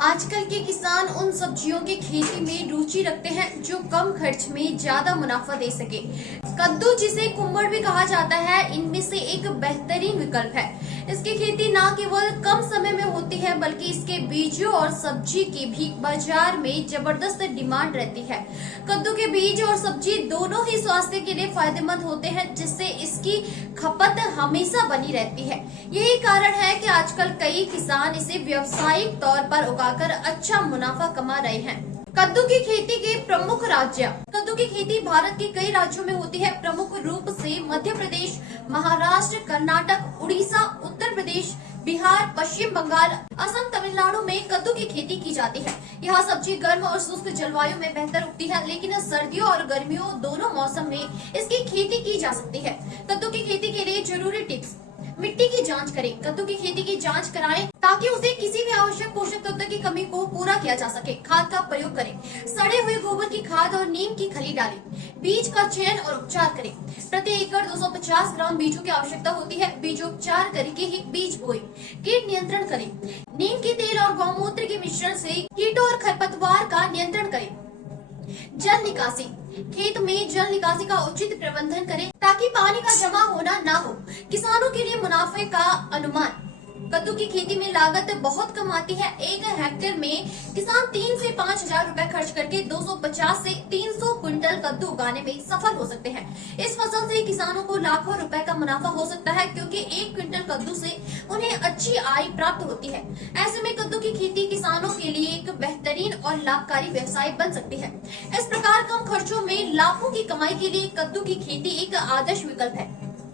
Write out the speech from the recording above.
आजकल के किसान उन सब्जियों की खेती में रुचि रखते हैं जो कम खर्च में ज्यादा मुनाफा दे सके। कद्दू, जिसे कुम्मड़ भी कहा जाता है, इनमें से एक बेहतरीन विकल्प है। इसकी खेती न केवल कम समय में होती है बल्कि इसके बीजों और सब्जी की भी बाजार में जबरदस्त डिमांड रहती है। कद्दू के बीज और सब्जी दोनों ही स्वास्थ्य के लिए फायदेमंद होते हैं, जिससे इसकी खपत हमेशा बनी रहती है। यही कारण है कि आजकल कई किसान इसे व्यावसायिक तौर पर उगाकर अच्छा मुनाफा कमा रहे हैं। कद्दू की खेती के प्रमुख राज्य। कद्दू की खेती भारत के कई राज्यों में होती है, प्रमुख रूप से मध्य प्रदेश, महाराष्ट्र, कर्नाटक, उड़ीसा, उत्तर प्रदेश, बिहार, पश्चिम बंगाल, असम, तमिलनाडु में कद्दू की खेती की जाती है। यह सब्जी गर्म और शुष्क जलवायु में बेहतर उगती है, लेकिन सर्दियों और गर्मियों दोनों मौसम में इसकी खेती की जा सकती है। कद्दू की खेती के लिए जरूरी टिप्स: मिट्टी की जांच करें। कद्दू की खेती की जांच कराएं ताकि उसे किसी भी आवश्यक पोषक तत्व की कमी को पूरा किया जा सके। खाद का प्रयोग करें। सड़े हुए गोबर की खाद और नीम की खली डालें। बीज का चयन और उपचार करें। प्रति एकड़ 250 ग्राम बीजों की आवश्यकता होती है। बीजोपचार करके ही बीज बोएं। कीट नियंत्रण करें। नीम के तेल और गौमूत्र के मिश्रण से कीटों और खरपतवार का नियंत्रण करें। जल निकासी। खेत में जल निकासी का उचित प्रबंधन करें ताकि पानी का जमा होना ना हो। किसानों के लिए मुनाफे का अनुमान। कद्दू की खेती में लागत बहुत कम आती है। 1 हेक्टेयर में किसान 3 से 5 हजार रुपए खर्च करके 250 से 300 क्विंटल कद्दू उगाने में सफल हो सकते हैं। इस फसल से किसानों को लाखों रुपए का मुनाफा हो सकता है, क्योंकि 1 क्विंटल कद्दू से उन्हें अच्छी आय प्राप्त होती है। ऐसे में कद्दू की खेती किसानों के लिए एक बेहतरीन और लाभकारी व्यवसाय बन सकती है। इस प्रकार कम खर्चों में लाखों की कमाई के लिए कद्दू की खेती एक आदर्श विकल्प है।